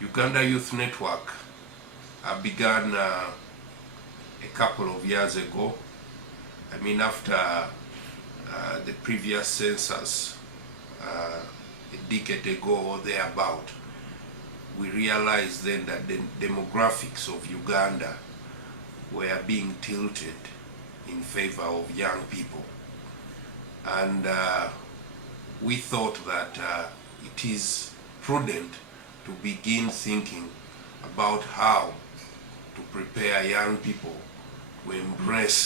Uganda Youth Network began a couple of years ago. I mean, after the previous census, a decade ago or thereabout, we realized then that the demographics of Uganda were being tilted in favor of young people. And we thought that it is prudent to begin thinking about how to prepare young people to embrace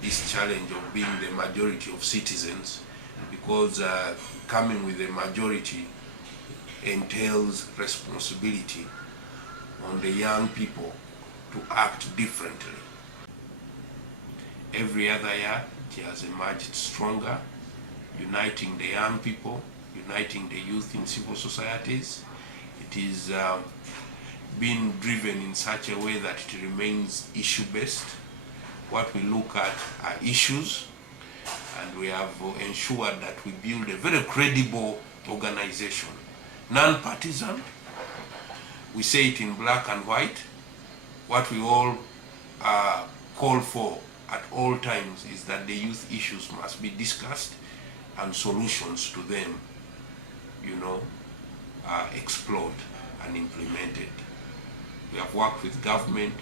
this challenge of being the majority of citizens, because coming with a majority entails responsibility on the young people to act differently. Every other year it has emerged stronger, uniting the young people, uniting the youth in civil societies. It is being driven in such a way that it remains issue-based. What we look at are issues, and we have ensured that we build a very credible organization, non-partisan. We say it in black and white. What we all call for at all times is that the youth issues must be discussed and solutions to them, explored and implemented. We have worked with government,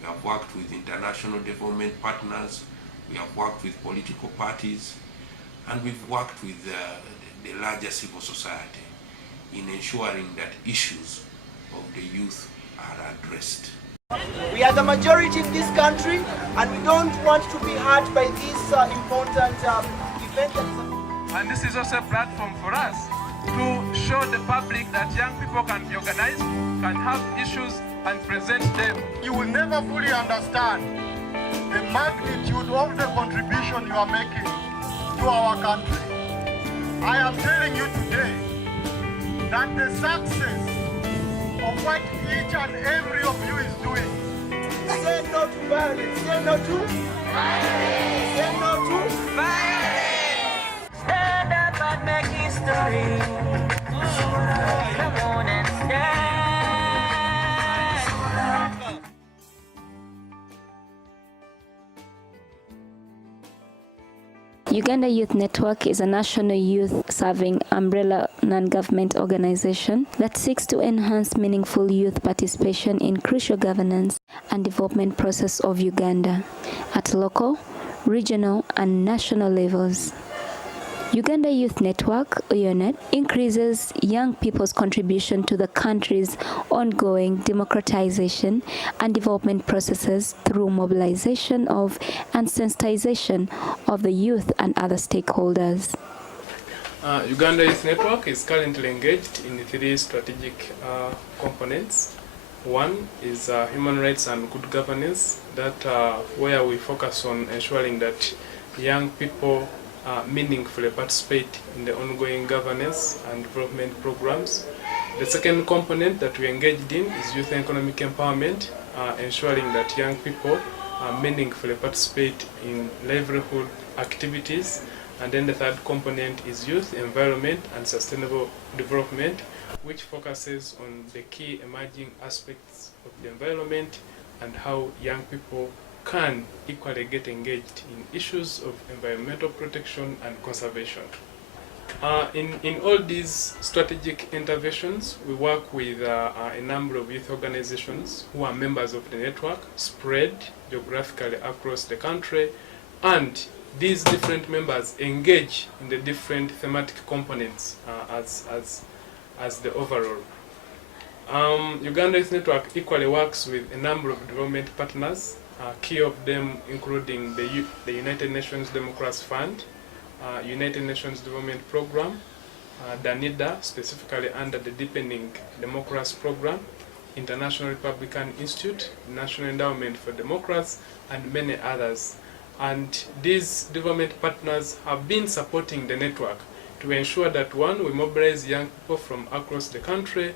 we have worked with international development partners, we have worked with political parties, and we've worked with the larger civil society in ensuring that issues of the youth are addressed. We are the majority in this country, and we don't want to be hurt by this important event. And this is also a platform for us to show the public that young people can be organized, can have issues and present them. You will never fully understand the magnitude of the contribution you are making to our country. I am telling you today that the success of what each and every of you is doing. Say no to violence. Say no to violence. Say no to violence. Stand up and make history. Come on and stand. Uganda Youth Network is a national youth-serving umbrella non-government organization that seeks to enhance meaningful youth participation in crucial governance and development process of Uganda at local, regional, and national levels. Uganda Youth Network, UYONET, increases young people's contribution to the country's ongoing democratization and development processes through mobilization of and sensitization of the youth and other stakeholders. Uganda Youth Network is currently engaged in 3 strategic components. One is human rights and good governance, that where we focus on ensuring that young people meaningfully participate in the ongoing governance and development programs. The second component that we engaged in is youth economic empowerment, ensuring that young people meaningfully participate in livelihood activities. And then the third component is youth environment and sustainable development, which focuses on the key emerging aspects of the environment and how young people can equally get engaged in issues of environmental protection and conservation. In all these strategic interventions, we work with a number of youth organizations who are members of the network, spread geographically across the country, and these different members engage in the different thematic components as the overall. Uganda Youth Network equally works with a number of development partners, key of them including the United Nations Democracy Fund, United Nations Development Program, DANIDA, specifically under the Deepening Democracy Program, International Republican Institute, National Endowment for Democracy, and many others. And these development partners have been supporting the network to ensure that, one, we mobilize young people from across the country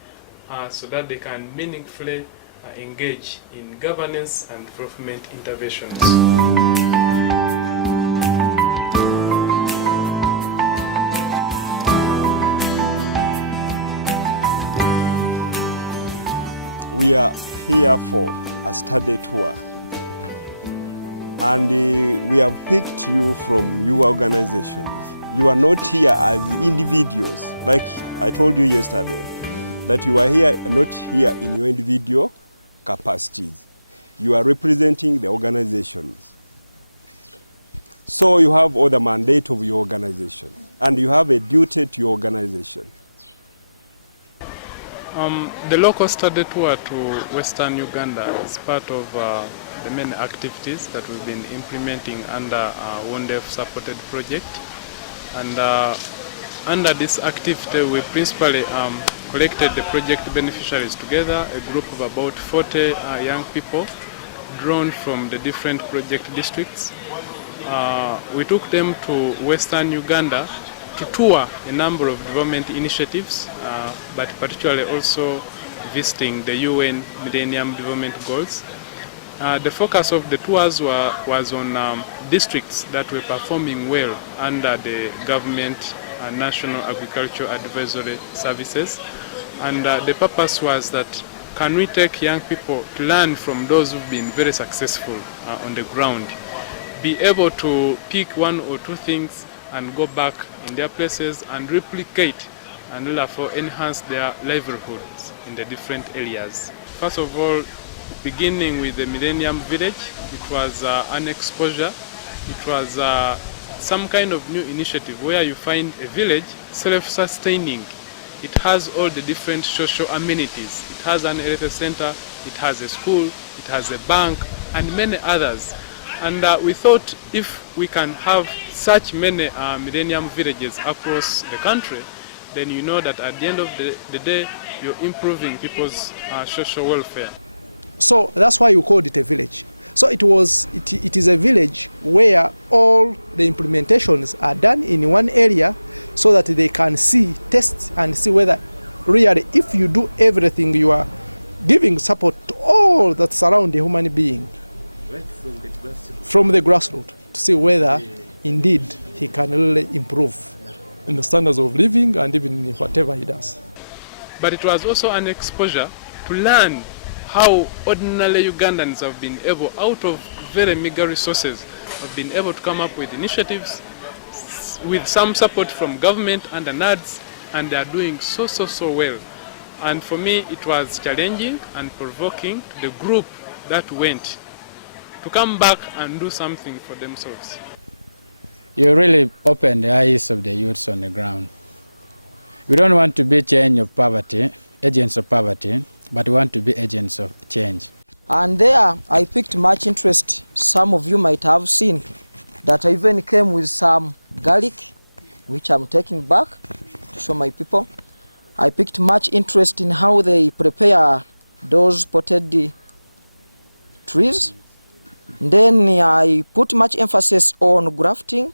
so that they can meaningfully engage in governance and development interventions. we are here for a study tour, and we have picked you from your organizations. You are not here as individuals, like I told you yesterday, that you are here not here in your individual capacities. You are representing the organizations. So you have all the mandate of your organization, and you have a duty to your organization. The local study tour to Western Uganda is part of the many activities that we've been implementing under UYONET supported project. And under this activity, we principally collected the project beneficiaries together, a group of about 40 young people drawn from the different project districts. We took them to Western Uganda to tour a number of development initiatives, but particularly also visiting the UN Millennium Development Goals. The focus of the tours was on districts that were performing well under the government National Agricultural Advisory Services. And the purpose was that can we take young people to learn from those who've been very successful on the ground, be able to pick one or two things and go back in their places and replicate and therefore enhance their livelihoods in the different areas. First of all, beginning with the Millennium Village, it was an exposure. It was some kind of new initiative where you find a village self-sustaining. It has all the different social amenities. It has an health center, it has a school, it has a bank, and many others. And we thought if we can have such many millennium villages across the country, then you know that at the end of the day, you're improving people's social welfare. So that's why you called it a village. So it is a village where all the implementations are done in one area so that they can see, test and see whether really if you do everything you are giving support to all that surround the human being. Right from the grassroots to see whether indeed he can really improve in the standards of living and even in whatever he does. But it was also an exposure to learn how ordinary Ugandans have been able, out of very meager resources, have been able to come up with initiatives with some support from government and the NADS, and they are doing so well. And for me, it was challenging and provoking to the group that went to come back and do something for themselves. You really opened the eyes of the youths on the ground. We don't want to be agents of poverty, but we want to be agents of change. And there I picked much interest. Some of you might have seen that I even came with some garlic, which I'm taking back to show my people. I picked much interest in how they prepare those potted trees. Then I put much emphasis on grafting.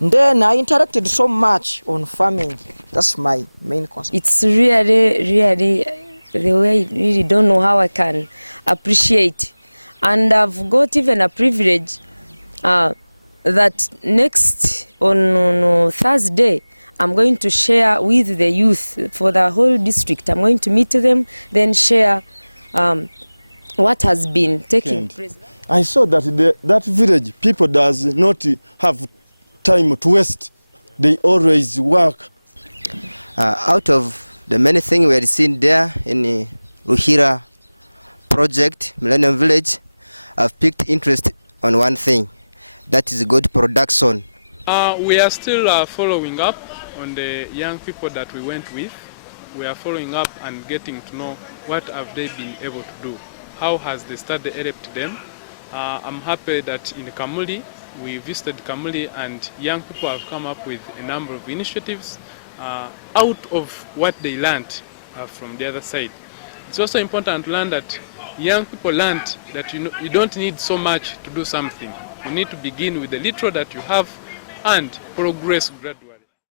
Then I interacted so much on farming. That's my main concern. It's really the way I really don't know how I can appreciate. And I've got even a privilege that next on Thursday, I'm going to share with the youth for the whole district. I'm going to meet them, then share what has been taking place. I saw that that village people does not have time to waste. They always work. Out of the many things we had seen there in the Ruhira project, Millennium Village, I've picked interest on one thing, that is good production. We are still following up on the young people that we went with. We are following up and getting to know what have they been able to do. How has the study helped them? I'm happy that in Kamuli, we visited Kamuli and young people have come up with a number of initiatives out of what they learned from the other side. It's also important to learn that young people learned that you don't need so much to do something. You need to begin with the little that you have and progress gradually.